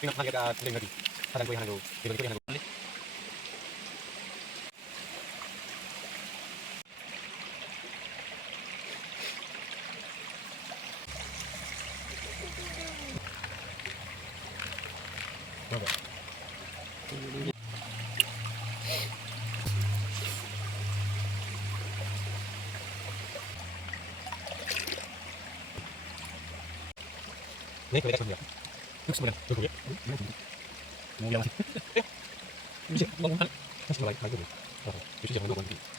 Tingnan natin agad tingnan natin. Hadan ko yan ng go. Tingnan ko yan ng go. 네, 그래 가지고요. 육수는 그거요. 뭐 양식. 이제 너무 많이. 다시 말이 말고. 유시장 만들고